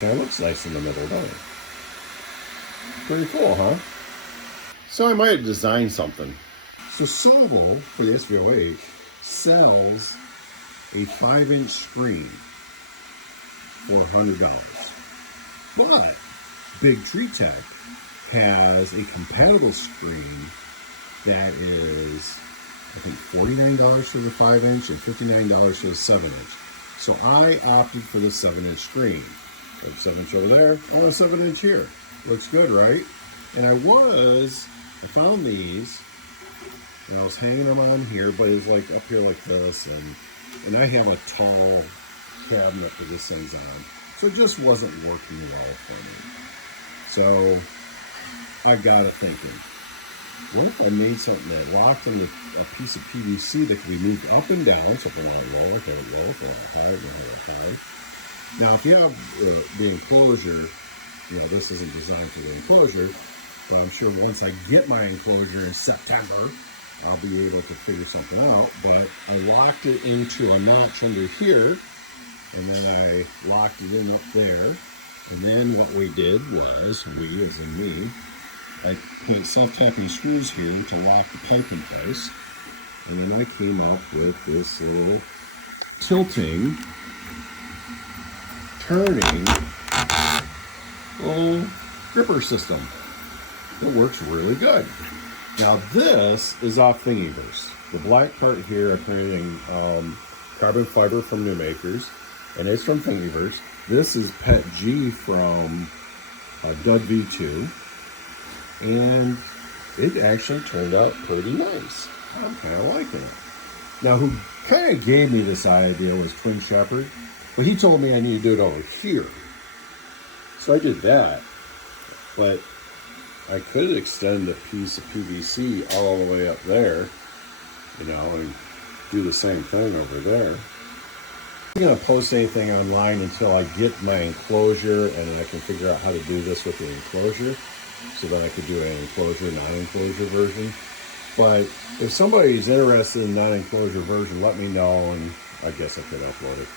That looks nice in the middle, doesn't it? Pretty cool, huh? So I might have designed something. So Sovol, for the SV08, sells a 5-inch screen for $100. But Big Tree Tech has a compatible screen that is, I think, $49 for the 5-inch and $59 for the 7-inch. So I opted for the 7-inch screen. Got a 7-inch over there, I want a 7-inch here. Looks good, right? And I found these, and I was hanging them on here, but it's like up here like this, and I have a tall cabinet that this thing's on. So it just wasn't working well for me. So I got to thinking, what if I made something that locked on a piece of PVC that could be moved up and down, so if I want it lower, if I want it low, if I want it high, if I want it high. Now, if you have the enclosure, this isn't designed for the enclosure, but I'm sure once I get my enclosure in September, I'll be able to figure something out. But I locked it into a notch under here, and then I locked it in up there. And then what we did was, we as in me, I put self-tapping screws here to lock the pipe in place. And then I came up with this little tilting, turning little gripper system. It works really good. Now this is off Thingiverse. The black part here I printed in carbon fiber from New Makers, and it's from Thingiverse. This is Pet G from Dud V2, and it actually turned out pretty nice. I'm kind of liking it. Now, who kind of gave me this idea was Twin Shepherd, but he told me I need to do it over here. So I did that, but I could extend a piece of PVC all the way up there, and do the same thing over there. I'm not going to post anything online until I get my enclosure and I can figure out how to do this with the enclosure, so that I could do an enclosure, non-enclosure version. But if somebody's interested in non-enclosure version, let me know, and I guess I could upload it.